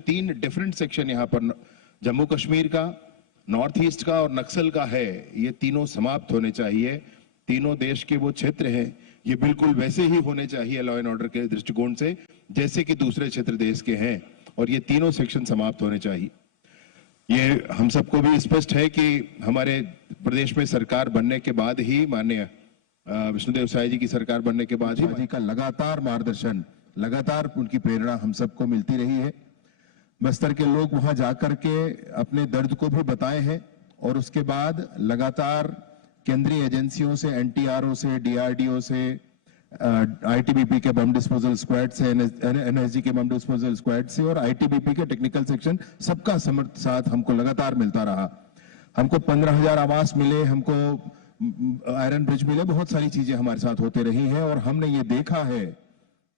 तीन different section यहाँ पर जम्मू कश्मीर का, नॉर्थ ईस्ट का और नक्सल का है। ये तीनों समाप्त होने चाहिए। तीनों देश के वो क्षेत्र हैं, ये बिल्कुल वैसे ही होने चाहिए लॉ एंड ऑर्डर के दृष्टिकोण से जैसे कि दूसरे क्षेत्र देश के हैं, और ये तीनों सेक्शन समाप्त होने चाहिए। ये हम सबको भी स्पष्ट है कि हमारे प्रदेश में सरकार बनने के बाद ही, माननीय विष्णुदेव साय जी की सरकार बनने के बाद ही जी का लगातार मार्गदर्शन, लगातार उनकी प्रेरणा हम सबको मिलती रही है। बस्तर के लोग वहां जाकर के अपने दर्द को भी बताए हैं और उसके बाद लगातार केंद्रीय एजेंसियों से, एनटीआरओ से, डीआरडीओ से, आईटीबीपी के बम डिस्पोजल स्क्वाड से, एनएसजी के बम डिस्पोजल स्क्वाड से और आईटीबीपी के टेक्निकल सेक्शन, सबका साथ हमको लगातार मिलता रहा। हमको 15,000 आवास मिले, हमको आयरन ब्रिज मिले, बहुत सारी चीजें हमारे साथ होते रही हैं और हमने ये देखा है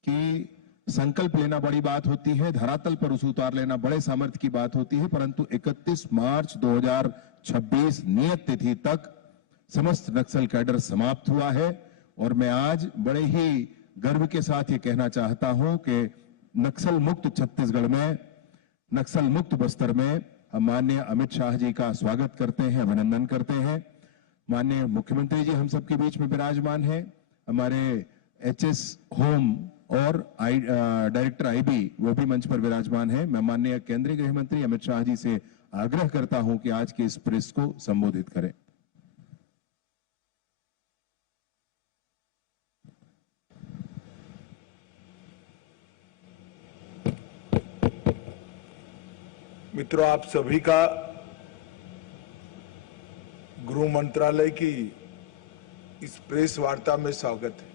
कि संकल्प लेना बड़ी बात होती है, धरातल पर उसे उतार लेना बड़े सामर्थ्य की बात होती है, परंतु 31 मार्च 2026 नियत तिथि तक समस्त नक्सल कैडर समाप्त हुआ है। और मैं आज बड़े ही गर्व के साथ ये कहना चाहता हूं कि नक्सल मुक्त छत्तीसगढ़ में, नक्सल मुक्त बस्तर में हम माननीय अमित शाह जी का स्वागत करते हैं, अभिनंदन करते हैं। माननीय मुख्यमंत्री जी हम सबके बीच में विराजमान हैं, हमारे एचएस होम और डायरेक्टर आईबी वो भी मंच पर विराजमान है। मैं माननीय केंद्रीय गृह मंत्री अमित शाह जी से आग्रह करता हूं कि आज के इस प्रेस को संबोधित करें। मित्रों, आप सभी का गृह मंत्रालय की इस प्रेस वार्ता में स्वागत है।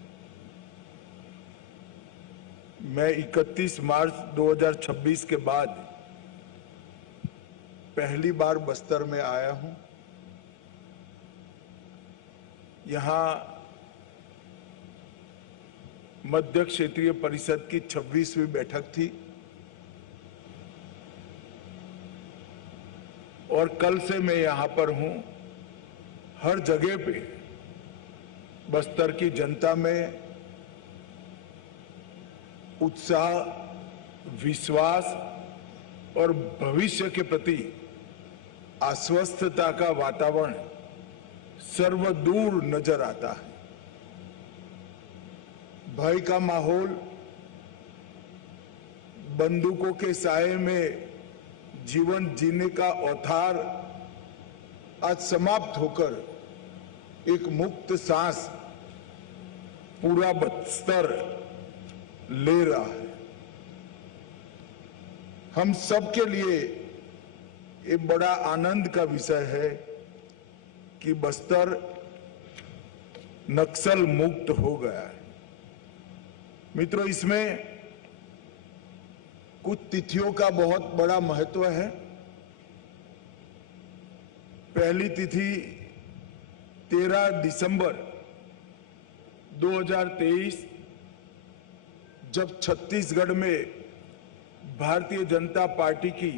मैं 31 मार्च 2026 के बाद पहली बार बस्तर में आया हूं। यहां मध्य क्षेत्रीय परिषद की 26वीं बैठक थी और कल से मैं यहां पर हूं। हर जगह पे बस्तर की जनता में उत्साह, विश्वास और भविष्य के प्रति आश्वस्तता का वातावरण सर्वदूर नजर आता है। भय का माहौल, बंदूकों के साए में जीवन जीने का औथार आज समाप्त होकर एक मुक्त सांस पूरा बस्तर ले रहा है। हम सब के लिए एक बड़ा आनंद का विषय है कि बस्तर नक्सल मुक्त हो गया है। मित्रों, इसमें कुछ तिथियों का बहुत बड़ा महत्व है। पहली तिथि 13 दिसंबर 2023, जब छत्तीसगढ़ में भारतीय जनता पार्टी की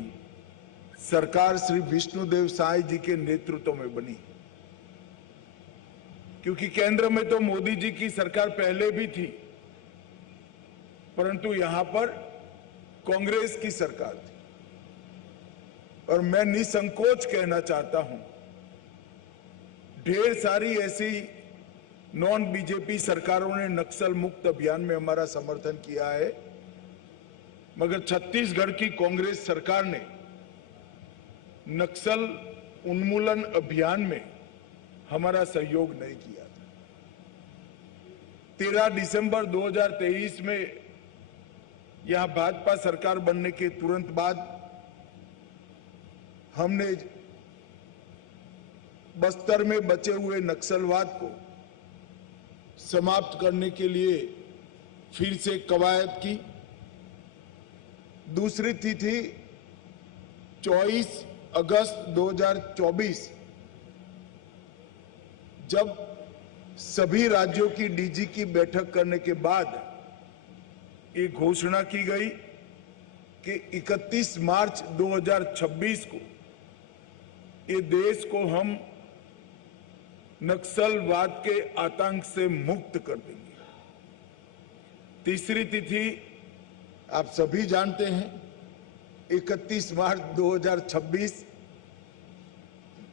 सरकार श्री विष्णुदेव साय जी के नेतृत्व में बनी। क्योंकि केंद्र में तो मोदी जी की सरकार पहले भी थी, परंतु यहां पर कांग्रेस की सरकार थी। और मैं निसंकोच कहना चाहता हूं, ढेर सारी ऐसी नॉन बीजेपी सरकारों ने नक्सल मुक्त अभियान में हमारा समर्थन किया है, मगर छत्तीसगढ़ की कांग्रेस सरकार ने नक्सल उन्मूलन अभियान में हमारा सहयोग नहीं किया था। 13 दिसंबर 2023 में यहां भाजपा सरकार बनने के तुरंत बाद हमने बस्तर में बचे हुए नक्सलवाद को समाप्त करने के लिए फिर से कवायद की। दूसरी तिथि 24 अगस्त 2024, जब सभी राज्यों की डीजी की बैठक करने के बाद ये घोषणा की गई कि 31 मार्च 2026 को ये देश को हम नक्सलवाद के आतंक से मुक्त कर देंगे। तीसरी तिथि आप सभी जानते हैं 31 मार्च 2026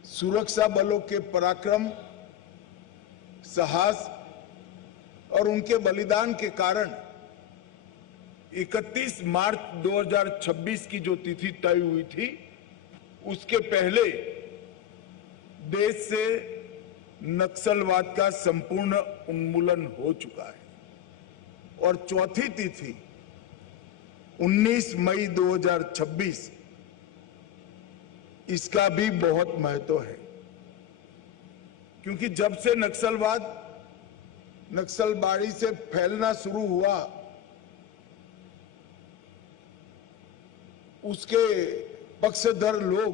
सुरक्षा बलों के पराक्रम, साहस और उनके बलिदान के कारण 31 मार्च 2026 की जो तिथि तय हुई थी, उसके पहले देश से नक्सलवाद का संपूर्ण उन्मूलन हो चुका है और चौथी तिथि 19 मई 2026 इसका भी बहुत महत्व है, क्योंकि जब से नक्सलबाड़ी से फैलना शुरू हुआ, उसके पक्षधर लोग,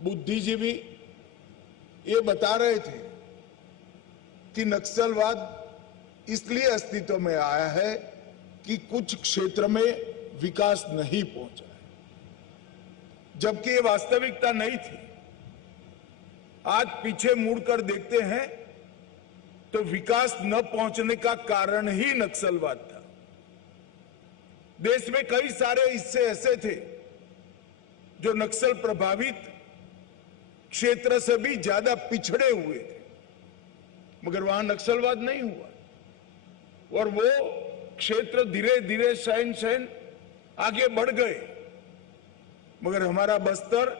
बुद्धिजीवी ये बता रहे थे कि नक्सलवाद इसलिए अस्तित्व में आया है कि कुछ क्षेत्र में विकास नहीं पहुंचा है, जबकि ये वास्तविकता नहीं थी। आज पीछे मुड़कर देखते हैं तो विकास न पहुंचने का कारण ही नक्सलवाद था। देश में कई सारे हिस्से ऐसे थे जो नक्सल प्रभावित क्षेत्र से भी ज्यादा पिछड़े हुए थे, मगर वहां नक्सलवाद नहीं हुआ और वो क्षेत्र धीरे धीरे शहन आगे बढ़ गए। मगर हमारा बस्तर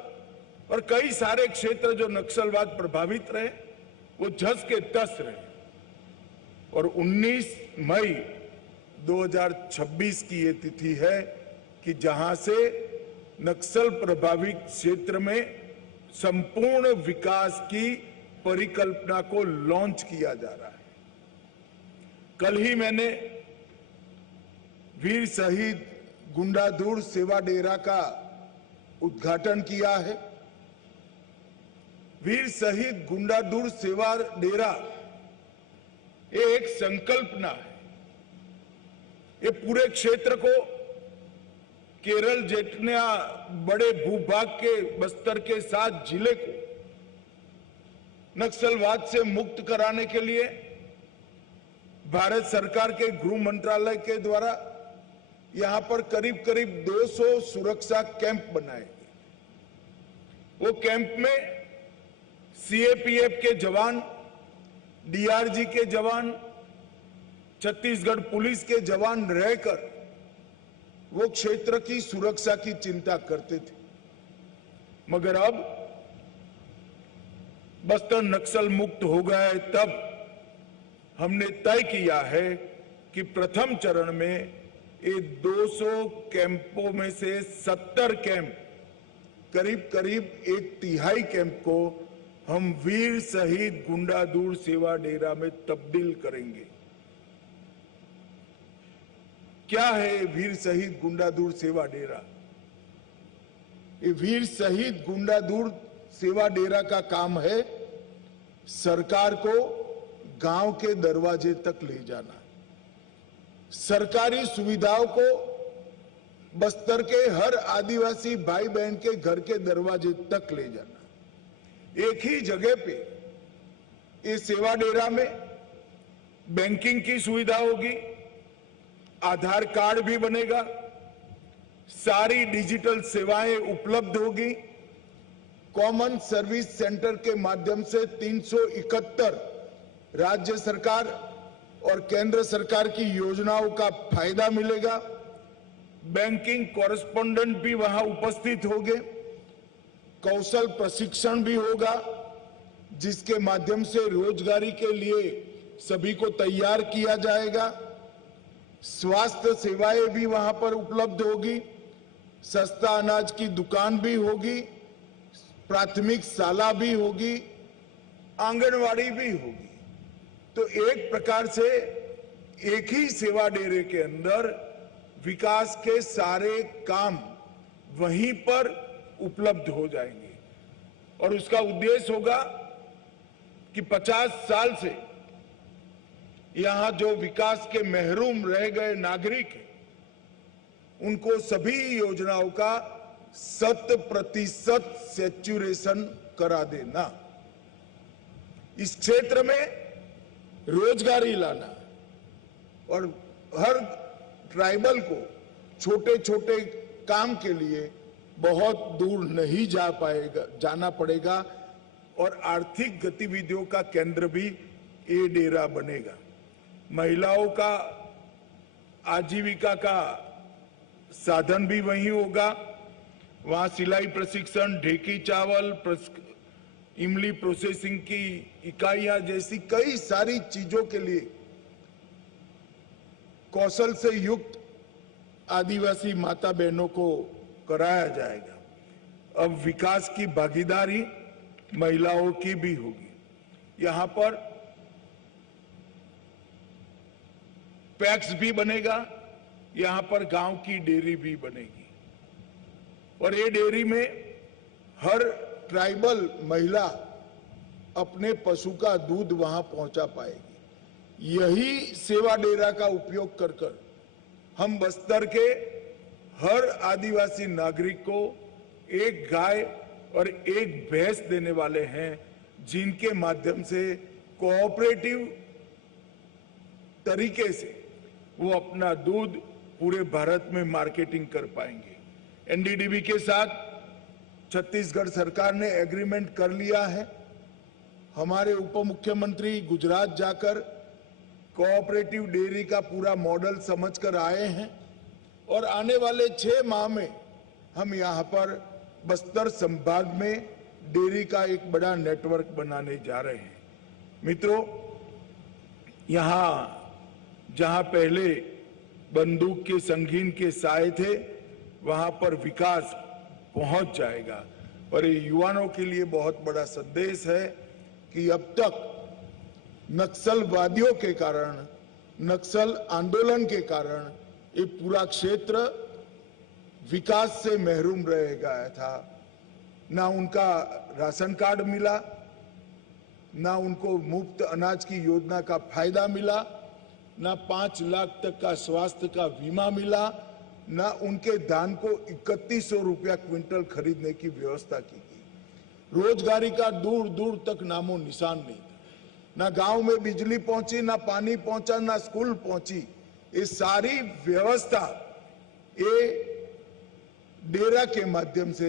और कई सारे क्षेत्र जो नक्सलवाद प्रभावित रहे, वो झस के तस रहे और 19 मई 2026 की ये तिथि है कि जहां से नक्सल प्रभावित क्षेत्र में संपूर्ण विकास की परिकल्पना को लॉन्च किया जा रहा है। कल ही मैंने वीर शहीद गुंडाधुर सेवा डेरा का उद्घाटन किया है। वीर शहीद गुंडाधुर सेवा डेरा ये एक संकल्पना है। ये पूरे क्षेत्र को, केरल जितना बड़े भूभाग के बस्तर के 7 जिले को नक्सलवाद से मुक्त कराने के लिए भारत सरकार के गृह मंत्रालय के द्वारा यहां पर करीब करीब 200 सुरक्षा कैंप बनाए गए। वो कैंप में सीएपीएफ के जवान, डीआरजी के जवान, छत्तीसगढ़ पुलिस के जवान रहकर वो क्षेत्र की सुरक्षा की चिंता करते थे। मगर अब बस्तर नक्सल मुक्त हो गया है, तब हमने तय किया है कि प्रथम चरण में ये 200 कैंपों में से 70 कैंप, करीब करीब 1/3 कैंप को हम वीर शहीद गुंडाधुर सेवा डेरा में तब्दील करेंगे। क्या है वीर शहीद गुंडाधुर सेवा डेरा? ये वीर शहीद गुंडाधुर सेवा डेरा का काम है सरकार को गांव के दरवाजे तक ले जाना, सरकारी सुविधाओं को बस्तर के हर आदिवासी भाई बहन के घर के दरवाजे तक ले जाना। एक ही जगह पे इस सेवा डेरा में बैंकिंग की सुविधा होगी, आधार कार्ड भी बनेगा, सारी डिजिटल सेवाएं उपलब्ध होगी। कॉमन सर्विस सेंटर के माध्यम से 371 राज्य सरकार और केंद्र सरकार की योजनाओं का फायदा मिलेगा। बैंकिंग कॉरेस्पोंडेंट भी वहां उपस्थित होंगे, कौशल प्रशिक्षण भी होगा, जिसके माध्यम से रोजगारी के लिए सभी को तैयार किया जाएगा। स्वास्थ्य सेवाएं भी वहां पर उपलब्ध होगी, सस्ता अनाज की दुकान भी होगी, प्राथमिक शाला भी होगी, आंगनवाड़ी भी होगी। तो एक प्रकार से एक ही सेवा डेरे के अंदर विकास के सारे काम वहीं पर उपलब्ध हो जाएंगे और उसका उद्देश्य होगा कि 50 साल से यहां जो विकास के महरूम रह गए नागरिक हैं, उनको सभी योजनाओं का 100% सैचुरेशन करा देना, इस क्षेत्र में रोजगारी लाना और हर ट्राइबल को छोटे छोटे काम के लिए बहुत दूर नहीं जाना पड़ेगा और आर्थिक गतिविधियों का केंद्र भी ये डेरा बनेगा। महिलाओं का आजीविका का साधन भी वहीं होगा। वहां सिलाई प्रशिक्षण, ढेकी चावल, इमली प्रोसेसिंग की इकाइयां जैसी कई सारी चीजों के लिए कौशल से युक्त आदिवासी माता बहनों को कराया जाएगा। अब विकास की भागीदारी महिलाओं की भी होगी। यहां पर पैक्स भी बनेगा, यहां पर गांव की डेयरी भी बनेगी और ये डेयरी में हर ट्राइबल महिला अपने पशु का दूध वहां पहुंचा पाएगी। यही सेवा डेरा का उपयोग कर हम बस्तर के हर आदिवासी नागरिक को एक गाय और एक भैंस देने वाले हैं, जिनके माध्यम से कोऑपरेटिव तरीके से वो अपना दूध पूरे भारत में मार्केटिंग कर पाएंगे। एनडीडीबी के साथ छत्तीसगढ़ सरकार ने एग्रीमेंट कर लिया है। हमारे उप मुख्यमंत्री गुजरात जाकर कोऑपरेटिव डेयरी का पूरा मॉडल समझकर आए हैं और आने वाले 6 माह में हम यहां पर बस्तर संभाग में डेयरी का एक बड़ा नेटवर्क बनाने जा रहे हैं। मित्रों, यहां जहां पहले बंदूक के संगीन के साए थे, वहां पर विकास पहुंच जाएगा और ये युवाओं के लिए बहुत बड़ा संदेश है कि अब तक नक्सलवादियों के कारण, नक्सल आंदोलन के कारण ये पूरा क्षेत्र विकास से महरूम रह गया था। ना उनका राशन कार्ड मिला, ना उनको मुफ्त अनाज की योजना का फायदा मिला, ना 5 लाख तक का स्वास्थ्य का बीमा मिला, ना उनके धान को 3100 रुपया क्विंटल खरीदने की व्यवस्था की गई। रोजगारी का दूर दूर तक नामो निशान नहीं था। ना गांव में बिजली पहुंची, ना पानी पहुंचा, ना स्कूल पहुंची। ये सारी व्यवस्था ये डेरा के माध्यम से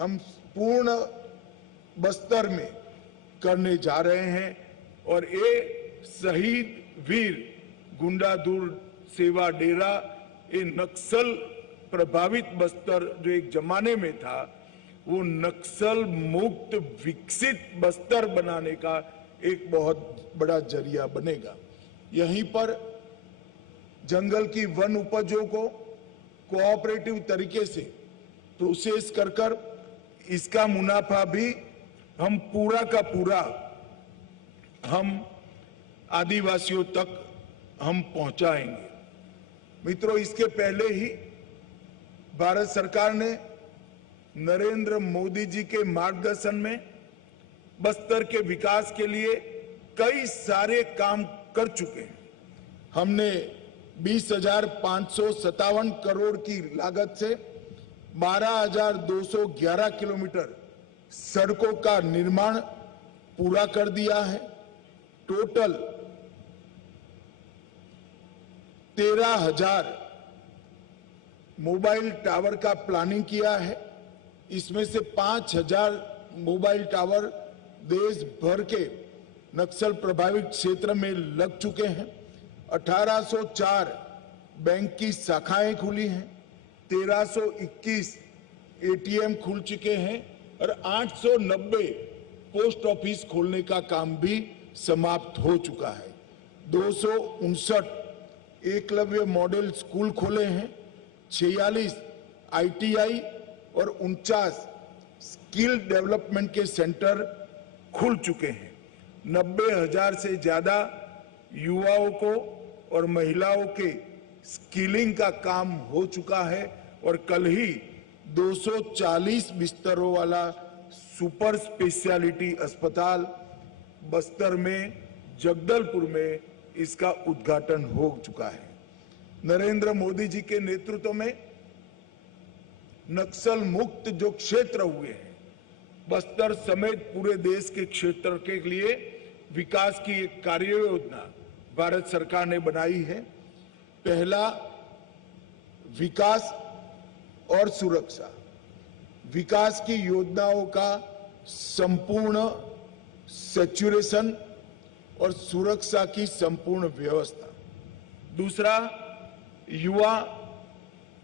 हम पूर्ण बस्तर में करने जा रहे हैं और ये शहीद वीर गुंडाधुर सेवा डेरा, ये नक्सल प्रभावित बस्तर जो एक जमाने में था, वो नक्सल मुक्त विकसित बस्तर बनाने का एक बहुत बड़ा जरिया बनेगा। यहीं पर जंगल की वन उपजों को कोऑपरेटिव तरीके से प्रोसेस कर इसका मुनाफा भी हम पूरा का पूरा हम आदिवासियों तक हम पहुंचाएंगे। मित्रों, इसके पहले ही भारत सरकार ने नरेंद्र मोदी जी के मार्गदर्शन में बस्तर के विकास के लिए कई सारे काम कर चुके हैं। हमने 20,557 करोड़ की लागत से 12,211 किलोमीटर सड़कों का निर्माण पूरा कर दिया है। टोटल 13,000 मोबाइल टावर का प्लानिंग किया है। इसमें से 5,000 मोबाइल टावर देश भर के नक्सल प्रभावित क्षेत्र में लग चुके हैं। 1804 बैंक की शाखाएं खुली हैं, 1321 एटीएम खुल चुके हैं और 890 पोस्ट ऑफिस खोलने का काम भी समाप्त हो चुका है। 259 एकलव्य मॉडल स्कूल खोले हैं, 46 आईटीआई और 49 स्किल डेवलपमेंट के सेंटर खुल चुके हैं। 90,000 से ज्यादा युवाओं को और महिलाओं के स्किलिंग का काम हो चुका है और कल ही 240 बिस्तरों वाला सुपर स्पेशलिटी अस्पताल बस्तर में, जगदलपुर में इसका उद्घाटन हो चुका है। नरेंद्र मोदी जी के नेतृत्व में नक्सल मुक्त जो क्षेत्र हुए हैं, बस्तर समेत पूरे देश के क्षेत्र के लिए विकास की एक कार्य योजना भारत सरकार ने बनाई है। पहला विकास और सुरक्षा, विकास की योजनाओं का संपूर्ण सैचुरेशन और सुरक्षा की संपूर्ण व्यवस्था। दूसरा, युवा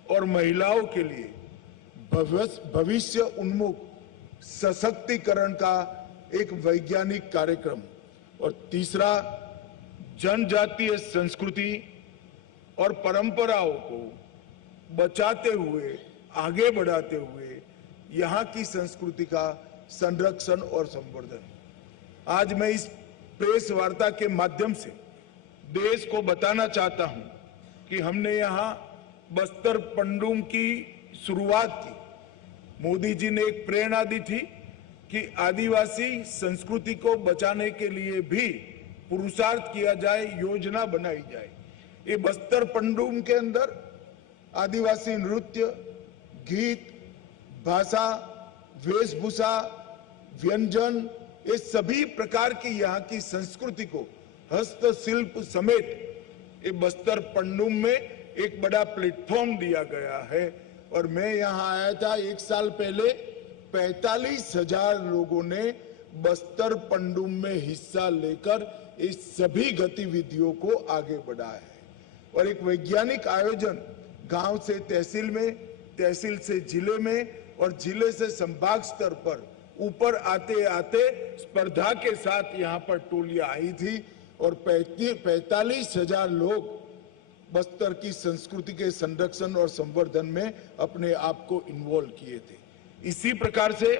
और महिलाओं के लिए भविष्य उन्मुख सशक्तिकरण का एक वैज्ञानिक कार्यक्रम। और तीसरा, जनजातीय संस्कृति और परंपराओं को बचाते हुए, आगे बढ़ाते हुए यहाँ की संस्कृति का संरक्षण और संवर्धन। आज मैं इस प्रेस वार्ता के माध्यम से देश को बताना चाहता हूं कि हमने यहाँ बस्तर पंडुम की शुरुआत की। मोदी जी ने एक प्रेरणा दी थी कि आदिवासी संस्कृति को बचाने के लिए भी पुरुषार्थ किया जाए, योजना बनाई जाए। ये बस्तर पंडुम के अंदर आदिवासी नृत्य, गीत, भाषा, वेशभूषा, व्यंजन, ये सभी प्रकार की यहाँ की संस्कृति को हस्तशिल्प समेत ये बस्तर पंडुम में एक बड़ा प्लेटफॉर्म दिया गया है। और मैं यहाँ आया था 1 साल पहले, 45,000 लोगों ने बस्तर पंडुम में हिस्सा लेकर इस सभी गतिविधियों को आगे बढ़ाया है। और एक वैज्ञानिक आयोजन गांव से तहसील में, तहसील से जिले में और जिले से संभाग स्तर पर ऊपर आते आते स्पर्धा के साथ यहाँ पर टोलियां आई थी और 45,000 लोग बस्तर की संस्कृति के संरक्षण और संवर्धन में अपने आप को इन्वॉल्व किए थे। इसी प्रकार से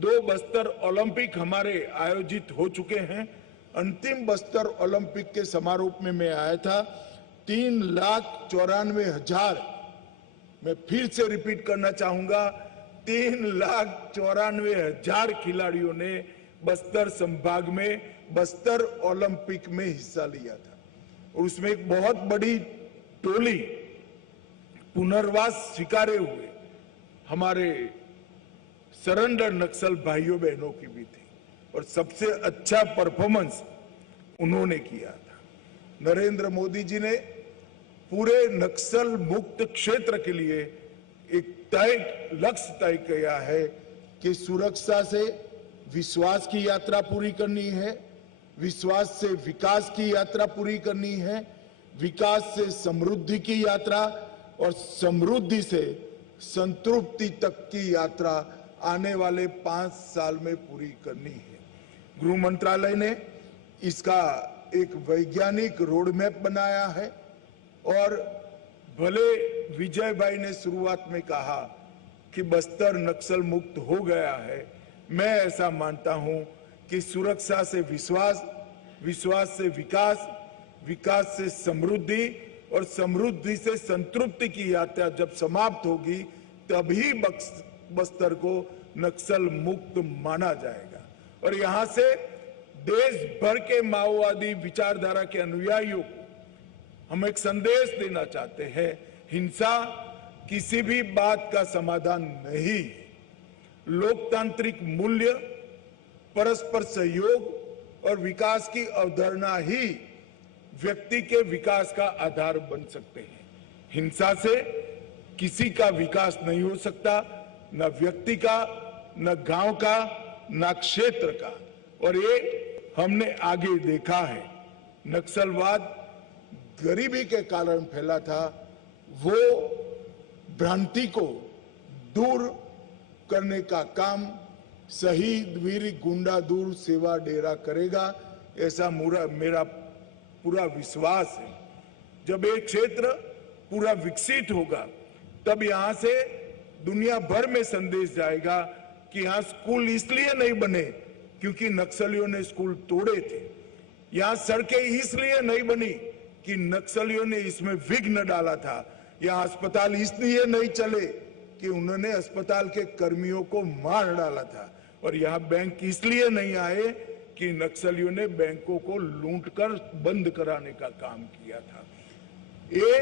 2 बस्तर ओलंपिक हमारे आयोजित हो चुके हैं। अंतिम बस्तर ओलंपिक के समारोह में मैं आया था। 3,94,000, मैं फिर से रिपीट करना चाहूंगा, 3,94,000 खिलाड़ियों ने बस्तर संभाग में बस्तर ओलंपिक में हिस्सा लिया था। और उसमें एक बहुत बड़ी टोली पुनर्वास स्वीकारे हुए हमारे सरेंडर नक्सल भाइयों बहनों की भी थी और सबसे अच्छा परफॉर्मेंस उन्होंने किया था। नरेंद्र मोदी जी ने पूरे नक्सल मुक्त क्षेत्र के लिए एक लक्ष्य तय किया है कि सुरक्षा से विश्वास की यात्रा पूरी करनी है, विश्वास से विकास की यात्रा पूरी करनी है, विकास से समृद्धि की यात्रा और समृद्धि से संतृप्ति तक की यात्रा आने वाले 5 साल में पूरी करनी है। गृह मंत्रालय ने इसका एक वैज्ञानिक रोड मैप बनाया है। और भले विजय भाई ने शुरुआत में कहा कि बस्तर नक्सल मुक्त हो गया है, मैं ऐसा मानता हूं कि सुरक्षा से विश्वास, विश्वास से विकास, विकास से समृद्धि और समृद्धि से संतृप्ति की यात्रा जब समाप्त होगी तभी बस्तर को नक्सल मुक्त माना जाएगा। और यहां से देश भर के माओवादी विचारधारा के अनुयायियों को हम एक संदेश देना चाहते हैं, हिंसा किसी भी बात का समाधान नहीं है। लोकतांत्रिक मूल्य, परस्पर सहयोग और विकास की अवधारणा ही व्यक्ति के विकास का आधार बन सकते हैं। हिंसा से किसी का विकास नहीं हो सकता, न व्यक्ति का, न गांव का, न क्षेत्र का। और ये हमने आगे देखा है। नक्सलवाद गरीबी के कारण फैला था, वो भ्रांति को दूर करने का काम शहीद वीर गुंडा दूर सेवा डेरा करेगा, ऐसा मेरा पूरा विश्वास है। जब एक क्षेत्र पूरा विकसित होगा तब यहां से दुनिया भर में संदेश जाएगा कि यहां स्कूल इसलिए नहीं बने क्योंकि नक्सलियों ने स्कूल तोड़े थे, यहां सड़कें इसलिए नहीं बनी कि नक्सलियों ने इसमें विघ्न डाला था, यहां अस्पताल इसलिए नहीं चले कि उन्होंने अस्पताल के कर्मियों को मार डाला था, और यहां बैंक इसलिए नहीं आए कि नक्सलियों ने बैंकों को लूटकर बंद कराने का काम किया था। ये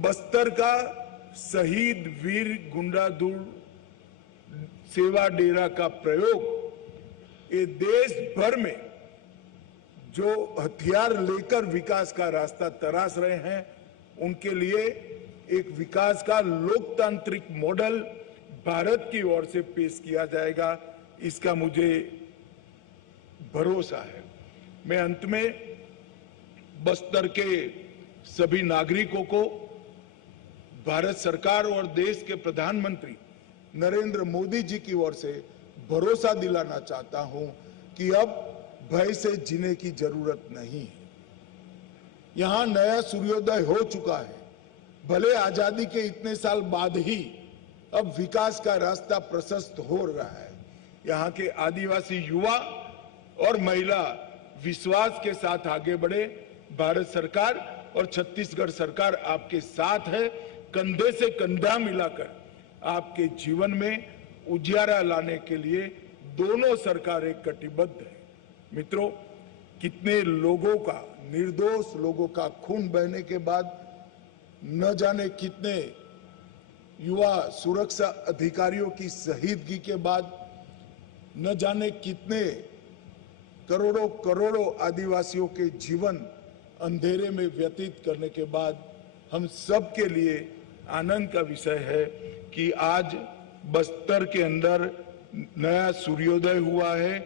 बस्तर का शहीद वीर गुंडादूर सेवा डेरा का प्रयोग ये देश भर में जो हथियार लेकर विकास का रास्ता तराश रहे हैं उनके लिए एक विकास का लोकतांत्रिक मॉडल भारत की ओर से पेश किया जाएगा, इसका मुझे भरोसा है। मैं अंत में बस्तर के सभी नागरिकों को भारत सरकार और देश के प्रधानमंत्री नरेंद्र मोदी जी की ओर से भरोसा दिलाना चाहता हूं कि अब भय से जीने की जरूरत नहीं है। यहां नया सूर्योदय हो चुका है। भले आजादी के इतने साल बाद ही अब विकास का रास्ता प्रशस्त हो रहा है। यहां के आदिवासी युवा और महिला विश्वास के साथ आगे बढ़े। भारत सरकार और छत्तीसगढ़ सरकार आपके साथ है। कंधे से कंधा मिलाकर आपके जीवन में उजियारा लाने के लिए दोनों सरकारें कटिबद्ध है। मित्रों, कितने लोगों का, निर्दोष लोगों का खून बहने के बाद, न जाने कितने युवा सुरक्षा अधिकारियों की शहीदगी के बाद, न जाने कितने करोड़ों करोड़ों आदिवासियों के जीवन अंधेरे में व्यतीत करने के बाद हम सब के लिए आनंद का विषय है कि आज बस्तर के अंदर नया सूर्योदय हुआ है,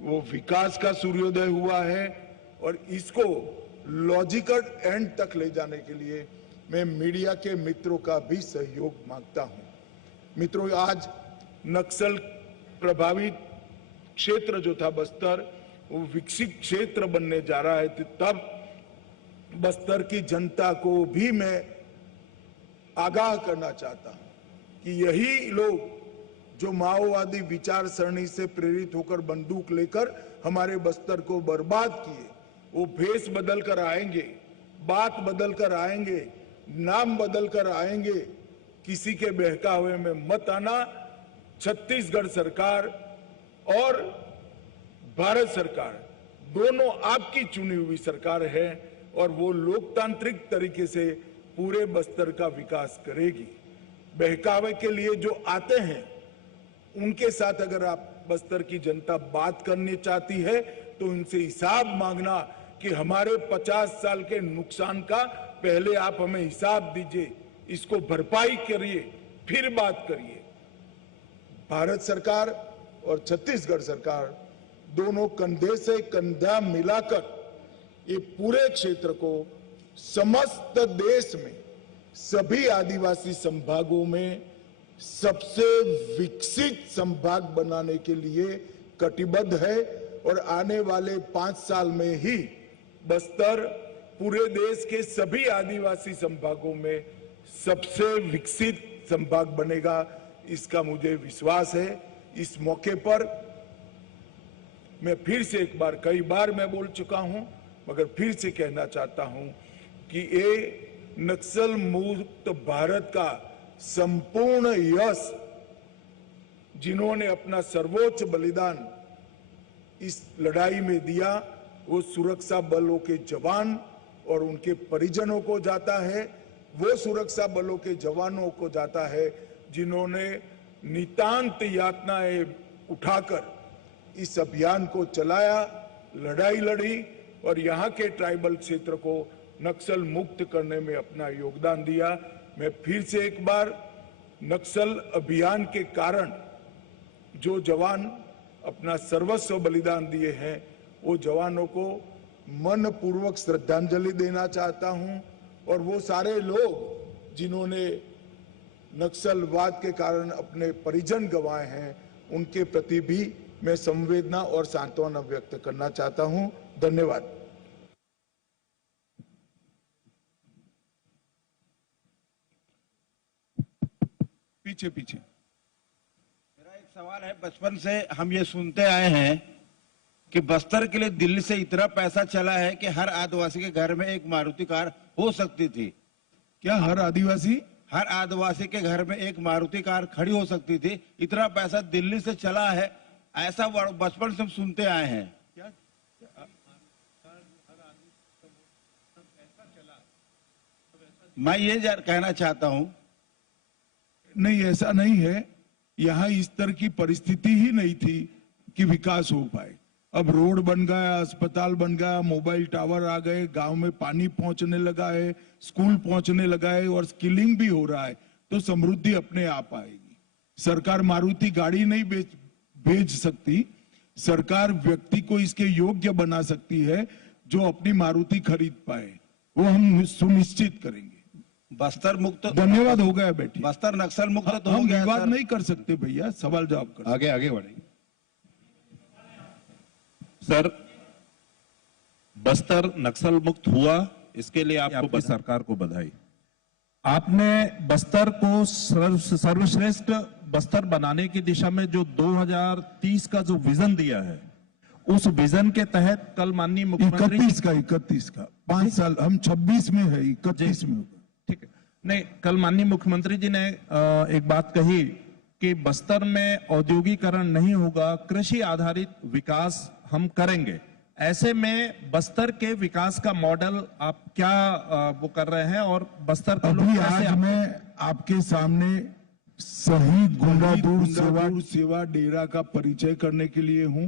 वो विकास का सूर्योदय हुआ है और इसको लॉजिकल एंड तक ले जाने के लिए मैं मीडिया के मित्रों का भी सहयोग मांगता हूं। मित्रों, आज नक्सल प्रभावित क्षेत्र जो था बस्तर, वो विकसित क्षेत्र बनने जा रहा है। तब बस्तर की जनता को भी मैं आगाह करना चाहता हूं कि यही लोग जो माओवादी विचार सरणी से प्रेरित होकर बंदूक लेकर हमारे बस्तर को बर्बाद किए, वो भेष बदल कर आएंगे, बात बदल कर आएंगे, नाम बदल कर आएंगे। किसी के बहकावे में मत आना। छत्तीसगढ़ सरकार और भारत सरकार दोनों आपकी चुनी हुई सरकार है और वो लोकतांत्रिक तरीके से पूरे बस्तर का विकास करेगी। बहकावे के लिए जो आते हैं उनके साथ अगर आप बस्तर की जनता बात करनी चाहती है तो उनसे हिसाब मांगना कि हमारे 50 साल के नुकसान का पहले आप हमें हिसाब दीजिए, इसको भरपाई करिए, फिर बात करिए। भारत सरकार और छत्तीसगढ़ सरकार दोनों कंधे से कंधा मिलाकर ये पूरे क्षेत्र को समस्त देश में सभी आदिवासी संभागों में सबसे विकसित संभाग बनाने के लिए कटिबद्ध है और आने वाले 5 साल में ही बस्तर पूरे देश के सभी आदिवासी संभागों में सबसे विकसित संभाग बनेगा, इसका मुझे विश्वास है। इस मौके पर मैं फिर से एक बार, कई बार मैं बोल चुका हूं मगर फिर से कहना चाहता हूं कि ये नक्सल मुक्त भारत का संपूर्ण यश जिन्होंने अपना सर्वोच्च बलिदान इस लड़ाई में दिया, वो सुरक्षा बलों के जवान और उनके परिजनों को जाता है। वो सुरक्षा बलों के जवानों को जाता है जिन्होंने नितांत यातनाएं उठाकर इस अभियान को चलाया, लड़ाई लड़ी और यहाँ के ट्राइबल क्षेत्र को नक्सल मुक्त करने में अपना योगदान दिया। मैं फिर से एक बार नक्सल अभियान के कारण जो जवान अपना सर्वस्व बलिदान दिए हैं, वो जवानों को मनपूर्वक श्रद्धांजलि देना चाहता हूं और वो सारे लोग जिन्होंने नक्सलवाद के कारण अपने परिजन गंवाए हैं, उनके प्रति भी मैं संवेदना और सांत्वना व्यक्त करना चाहता हूं। धन्यवाद। पीछे पीछे मेरा एक सवाल है। बचपन से हम ये सुनते आए हैं कि बस्तर के लिए दिल्ली से इतना पैसा चला है कि हर आदिवासी के घर में एक मारुति कार हो सकती थी। क्या हर आदिवासी के घर में एक मारुति कार खड़ी हो सकती थी? इतना पैसा दिल्ली से चला है, ऐसा बचपन से हम सुनते आए हैं। क्या मैं ये कहना चाहता हूं, नहीं, ऐसा नहीं है। यहां इस तरह की परिस्थिति ही नहीं थी कि विकास हो पाए। अब रोड बन गया, अस्पताल बन गया, मोबाइल टावर आ गए, गांव में पानी पहुंचने लगा है, स्कूल पहुंचने लगा है और स्किलिंग भी हो रहा है, तो समृद्धि अपने आप आएगी। सरकार मारुति गाड़ी नहीं भेज सकती, सरकार व्यक्ति को इसके योग्य बना सकती है जो अपनी मारुति खरीद पाए, वो हम सुनिश्चित करेंगे। बस्तर मुक्त धन्यवाद, हो गया बेटी। बस्तर नक्सल मुक्त तो हो हम गया विवाद सर। नहीं कर सकते भैया, सवाल जवाब कर। आगे आगे बढ़ेंगे। सर, बस्तर नक्सल मुक्त हुआ, इसके लिए आपकी सरकार को बधाई। आपने बस्तर को सर्वश्रेष्ठ बस्तर बनाने की दिशा में जो 2030 का जो विजन दिया है, उस विजन के तहत कल माननीय मुख्यमंत्री 31 का 5 साल, हम 26 में है, 31 में होगा। ठीक है, नहीं, कल माननीय मुख्यमंत्री जी ने एक बात कही कि बस्तर में औद्योगिकरण नहीं होगा, कृषि आधारित विकास हम करेंगे। ऐसे में बस्तर के विकास का मॉडल आप क्या वो कर रहे हैं और बस्तर का अभी आज मैं आपके सामने शहीद गुंडादूर सेवा डेरा का परिचय करने के लिए हूं।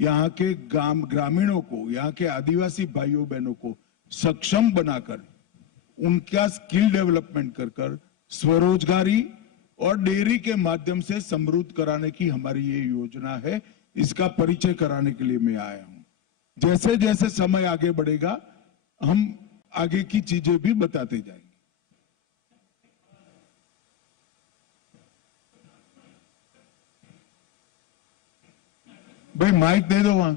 यहाँ के ग्रामीणों को, यहाँ के आदिवासी भाइयों बहनों को सक्षम बनाकर उनका स्किल डेवलपमेंट कर स्वरोजगारी और डेयरी के माध्यम से समृद्ध कराने की हमारी ये योजना है। इसका परिचय कराने के लिए मैं आया हूं। जैसे जैसे समय आगे बढ़ेगा हम आगे की चीजें भी बताते जाएंगे। भाई माइक दे दो वहां।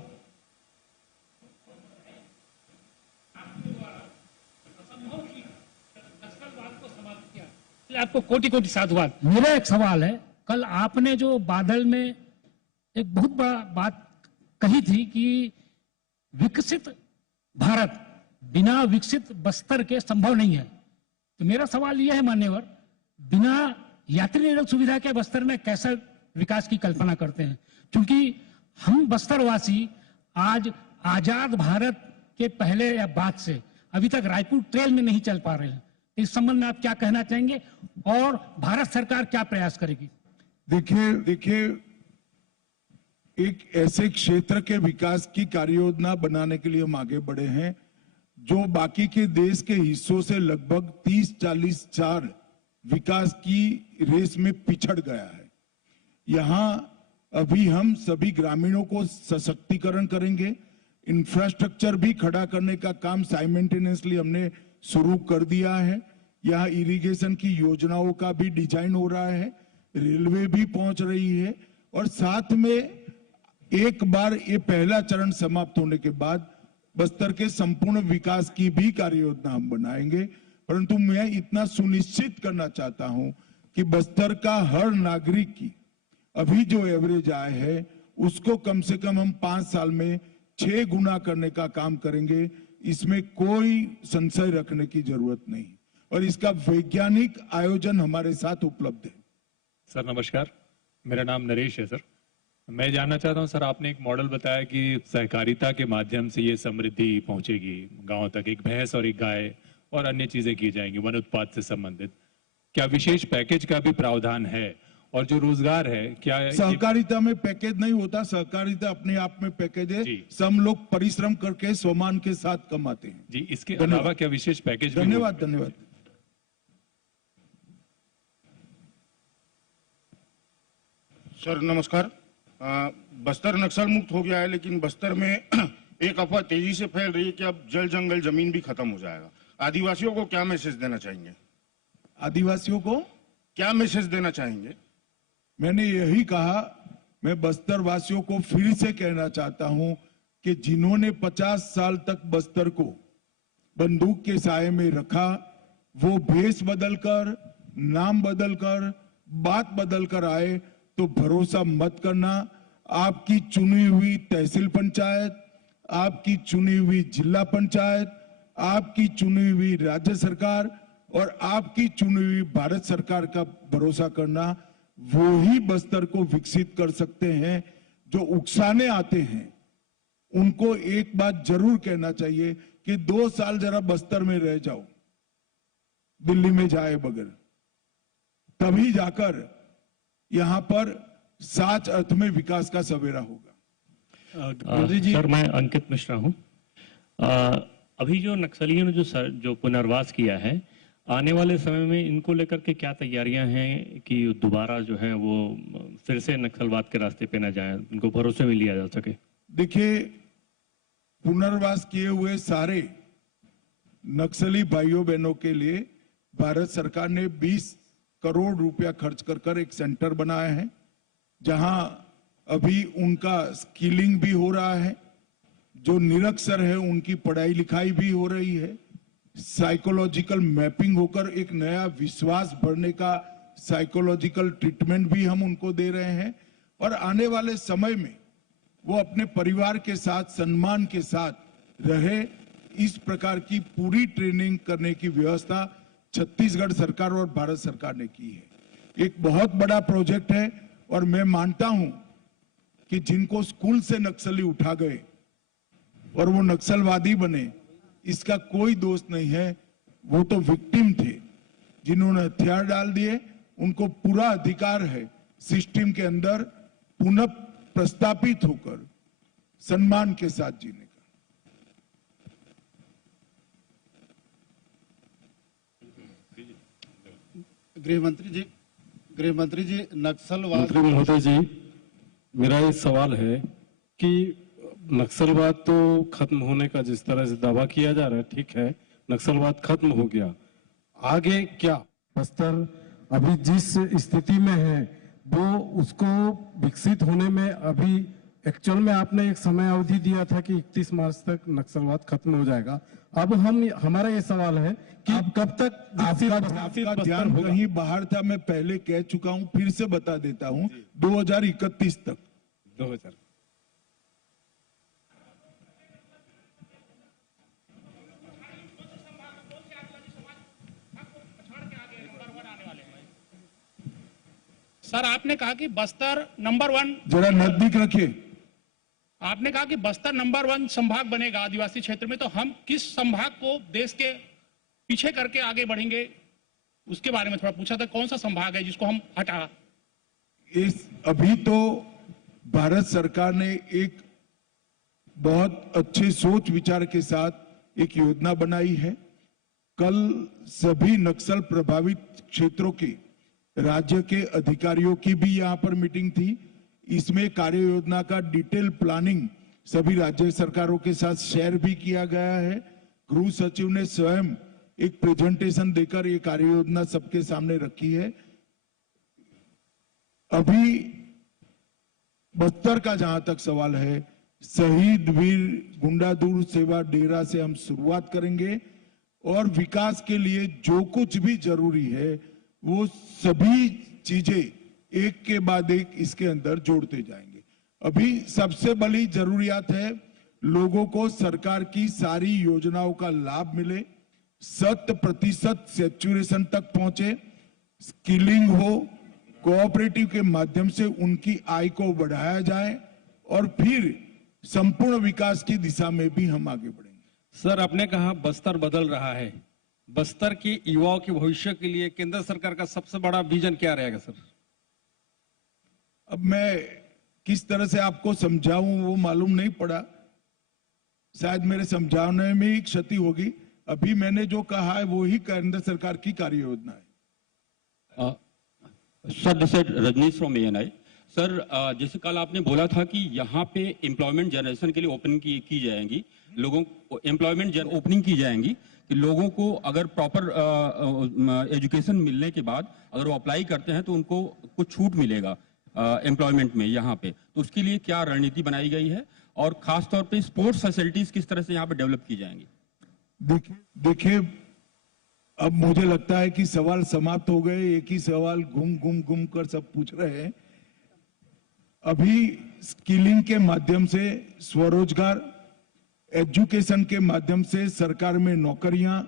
आपको कोटि कोटि साधुवाद। मेरा एक सवाल है, कल आपने जो बादल में एक बहुत बड़ा बात कही थी कि विकसित भारत बिना विकसित बस्तर के संभव नहीं है, तो मेरा सवाल यह है मान्यवर, बिना यात्री निलंबन सुविधा के बस्तर में कैसा विकास की कल्पना करते हैं? क्योंकि हम बस्तरवासी आज आजाद भारत के पहले या बाद से अभी तक रायपुर ट्रेल में नहीं चल पा रहे हैं। इस संबंध में आप क्या कहना चाहेंगे और भारत सरकार क्या प्रयास करेगी? देखिए एक ऐसे क्षेत्र के विकास की कार्य योजना बनाने के लिए हम आगे बढ़े हैं जो बाकी के देश के हिस्सों से लगभग 30-40 साल विकास की रेस में पिछड़ गया है। यहां अभी हम सभी ग्रामीणों को सशक्तिकरण करेंगे, इंफ्रास्ट्रक्चर भी खड़ा करने का काम साइमल्टेनियसली हमने शुरू कर दिया है। यहाँ इरिगेशन की योजनाओं का भी डिजाइन हो रहा है, रेलवे भी पहुंच रही है और साथ में एक बार ये पहला चरण समाप्त होने के बाद बस्तर के संपूर्ण विकास की भी कार्य योजना हम बनाएंगे। परंतु मैं इतना सुनिश्चित करना चाहता हूं कि बस्तर का हर नागरिक की अभी जो एवरेज आय है उसको कम से कम हम 5 साल में 6 गुना करने का काम करेंगे। इसमें कोई संशय रखने की जरूरत नहीं और इसका वैज्ञानिक आयोजन हमारे साथ उपलब्ध है। सर नमस्कार, मेरा नाम नरेश है। सर मैं जानना चाहता हूं, सर आपने एक मॉडल बताया कि सहकारिता के माध्यम से ये समृद्धि पहुंचेगी गांव तक, एक भैंस और एक गाय और अन्य चीजें की जाएंगी वन उत्पाद से संबंधित। क्या विशेष पैकेज का भी प्रावधान है? और जो रोजगार है क्या सहकारिता में पैकेज नहीं होता, सहकारिता अपने आप में पैकेज है। सब लोग परिश्रम करके स्वमान के साथ कमाते हैं जी। इसके अलावा क्या विशेष पैकेज? धन्यवाद। धन्यवाद। सर नमस्कार। बस्तर नक्सल मुक्त हो गया है, लेकिन बस्तर में एक अफवाह तेजी से फैल रही है कि अब जल जंगल जमीन भी खत्म हो जाएगा। आदिवासियों को क्या मैसेज देना चाहेंगे? आदिवासियों को क्या मैसेज देना चाहेंगे? मैंने यही कहा, मैं बस्तर वासियों को फिर से कहना चाहता हूं कि जिन्होंने 50 साल तक बस्तर को बंदूक के साए में रखा, वो भेष बदलकर, नाम बदलकर, बात बदलकर आए तो भरोसा मत करना। आपकी चुनी हुई तहसील पंचायत, आपकी चुनी हुई जिला पंचायत, आपकी चुनी हुई राज्य सरकार और आपकी चुनी हुई भारत सरकार का भरोसा करना, वो ही बस्तर को विकसित कर सकते हैं। जो उकसाने आते हैं उनको एक बात जरूर कहना चाहिए कि 2 साल जरा बस्तर में रह जाओ, दिल्ली में जाए बगैर, तभी जाकर यहां पर सच अर्थ में विकास का सवेरा होगा। सर मैं अंकित मिश्रा हूँ। अभी जो नक्सलियों ने जो पुनर्वास किया है, आने वाले समय में इनको लेकर के क्या तैयारियां हैं कि दोबारा जो है वो फिर से नक्सलवाद के रास्ते पे न जाएं, उनको भरोसे में लिया जा सके? देखिए, पुनर्वास किए हुए सारे नक्सली भाइयों बहनों के लिए भारत सरकार ने 20 करोड़ रुपया खर्च कर एक सेंटर बनाया है, जहां अभी उनका स्किलिंग भी हो रहा है, जो निरक्षर है उनकी पढ़ाई लिखाई भी हो रही है, साइकोलॉजिकल मैपिंग होकर एक नया विश्वास बढ़ने का साइकोलॉजिकल ट्रीटमेंट भी हम उनको दे रहे हैं, और आने वाले समय में वो अपने परिवार के साथ सम्मान के साथ रहे, इस प्रकार की पूरी ट्रेनिंग करने की व्यवस्था छत्तीसगढ़ सरकार और भारत सरकार ने की है। एक बहुत बड़ा प्रोजेक्ट है, और मैं मानता हूं कि जिनको स्कूल से नक्सली उठा गए और वो नक्सलवादी बने, इसका कोई दोष नहीं है, वो तो विक्टिम थे जिन्होंने हथियार डाल दिए। उनको पूरा अधिकार है सिस्टम के अंदर पुनः प्रस्तापित होकर सम्मान के साथ जीने का। गृहमंत्री जी नक्सलवाद। मंत्री महोदय जी, मेरा ये सवाल है कि नक्सलवाद तो खत्म होने का जिस तरह से दावा किया जा रहा है, ठीक है, नक्सलवाद खत्म हो गया, आगे क्या? बस्तर अभी जिस स्थिति में है वो उसको विकसित होने में अभी एक्चुअल में आपने एक समय अवधि दिया था कि 31 मार्च तक नक्सलवाद खत्म हो जाएगा। अब हमारा ये सवाल है कि कब तक आपका ध्यान कहीं बाहर था, मैं पहले कह चुका हूं, फिर से बता देता हूं, 2031 तक। 2000 सर, आपने कहा कि बस्तर नंबर 1, जरा नजदीक रखिए। आपने कहा कि बस्तर नंबर 1 संभाग बनेगा आदिवासी क्षेत्र में, तो हम किस संभाग को देश के पीछे करके आगे बढ़ेंगे, उसके बारे में थोड़ा पूछा था। कौन सा संभाग है जिसको हम हटा? अभी तो भारत सरकार ने एक बहुत अच्छे सोच विचार के साथ एक योजना बनाई है। कल सभी नक्सल प्रभावित क्षेत्रों के राज्य के अधिकारियों की भी यहां पर मीटिंग थी। इसमें कार्य योजना का डिटेल प्लानिंग सभी राज्य सरकारों के साथ शेयर भी किया गया है। गृह सचिव ने स्वयं एक प्रेजेंटेशन देकर ये कार्य योजना सबके सामने रखी है। अभी बस्तर का जहां तक सवाल है, शहीद वीर गुंडादुर सेवा डेरा से हम शुरुआत करेंगे, और विकास के लिए जो कुछ भी जरूरी है वो सभी चीजें एक के बाद एक इसके अंदर जोड़ते जाएंगे। अभी सबसे बड़ी जरूरियात है लोगों को सरकार की सारी योजनाओं का लाभ मिले, 100% सैचुरेशन तक पहुंचे, स्किलिंग हो, कोऑपरेटिव के माध्यम से उनकी आय को बढ़ाया जाए, और फिर संपूर्ण विकास की दिशा में भी हम आगे बढ़ेंगे। सर, आपने कहा बस्तर बदल रहा है, बस्तर के युवाओं के भविष्य के लिए केंद्र सरकार का सबसे बड़ा विजन क्या रहेगा सर? अब मैं किस तरह से आपको समझाऊं वो मालूम नहीं पड़ा, शायद मेरे समझाने में ही क्षति होगी। अभी मैंने जो कहा है वो ही केंद्र सरकार की कार्य योजना है। Sir, this is Rajnish from ANI। Sir, जैसे कल आपने बोला था कि यहाँ पे एम्प्लॉयमेंट जनरेशन के लिए ओपनिंग की जाएंगी, लोगों को एम्प्लॉयमेंट ओपनिंग की जाएंगी कि लोगों को अगर प्रॉपर एजुकेशन मिलने के बाद अगर वो अप्लाई करते हैं तो उनको कुछ छूट मिलेगा एम्प्लॉयमेंट में यहाँ पे, तो उसके लिए क्या रणनीति बनाई गई है, और खास तौर पे स्पोर्ट्स फैसिलिटीज किस तरह से यहाँ पे डेवलप की जाएंगी? देखिए, अब मुझे लगता है कि सवाल समाप्त हो गए, एक ही सवाल घूम कर सब पूछ रहे हैं। अभी स्किलिंग के माध्यम से स्वरोजगार, एजुकेशन के माध्यम से सरकार में नौकरियां,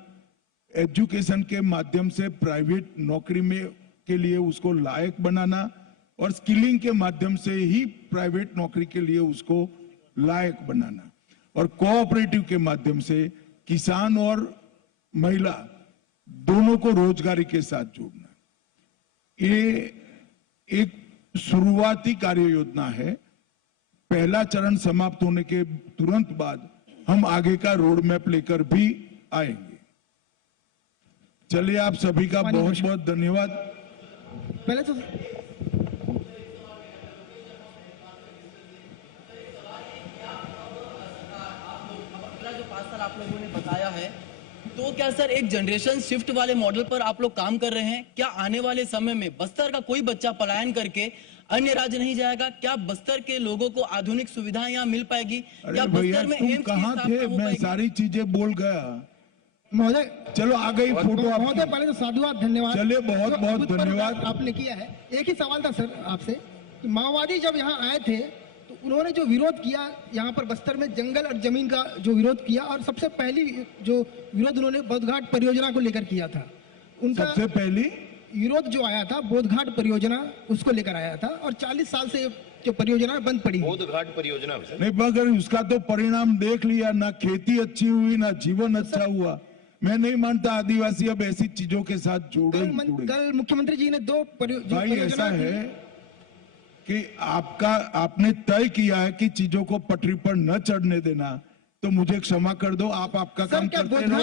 एजुकेशन के माध्यम से प्राइवेट नौकरी में के लिए उसको लायक बनाना, और स्किलिंग के माध्यम से ही प्राइवेट नौकरी के लिए उसको लायक बनाना, और कोऑपरेटिव के माध्यम से किसान और महिला दोनों को रोजगारी के साथ जोड़ना। ये एक शुरुआती कार्य योजना है। पहला चरण समाप्त होने के तुरंत बाद हम आगे का रोड मैप लेकर भी आएंगे। चलिए, आप सभी का बहुत बहुत धन्यवाद। पहले तो जो 5 साल आप लोगों ने बताया है, तो क्या सर एक जनरेशन शिफ्ट वाले मॉडल पर आप लोग काम कर रहे हैं? क्या आने वाले समय में बस्तर का कोई बच्चा पलायन करके अन्य राज्य नहीं जाएगा? क्या बस्तर के लोगों को आधुनिक सुविधाएं यहाँ मिल पाएगी? क्या भैया बस्तर में तुम एम्स की कहाँ स्थापना थे? हो मैं पाएगी? सारी चीजें बोल गया। महोदय, चलो आ गई फोटो आपकी। महोदय पहले तो साधुवाद, धन्यवाद। चलिए, बहुत जो बहुत अद्भुत प्रयास धन्यवाद। आपने किया है। एक ही सवाल था सर आपसे कि माओवादी जब यहाँ आए थे तो उन्होंने जो विरोध किया यहाँ पर बस्तर में जंगल और जमीन का जो विरोध किया, और सबसे पहली जो विरोध उन्होंने बोधघाट परियोजना को लेकर किया था। उनका सबसे पहली विरोध जो आया था बोधघाट परियोजना, उसको लेकर आया था, और 40 साल से जो परियोजना बंद पड़ी। बोधघाट परियोजना नहीं, मगर उसका तो परिणाम देख लिया ना। खेती अच्छी हुई ना जीवन अच्छा हुआ। मैं नहीं मानता आदिवासी अब ऐसी चीजों के साथ जुड़े। कल मुख्यमंत्री जी ने दो भाई ऐसा है कि आपने तय किया है कि चीजों को पटरी पर न चढ़ने देना, तो मुझे क्षमा कर दो। आप आपका काम करते रहो,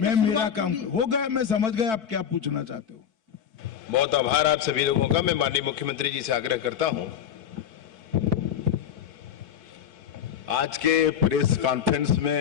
मैं मेरा काम। हो गया, मैं समझ गया आप क्या पूछना चाहते हो। बहुत आभार आप सभी लोगों का। मैं माननीय मुख्यमंत्री जी से आग्रह करता हूं, आज के प्रेस कॉन्फ्रेंस में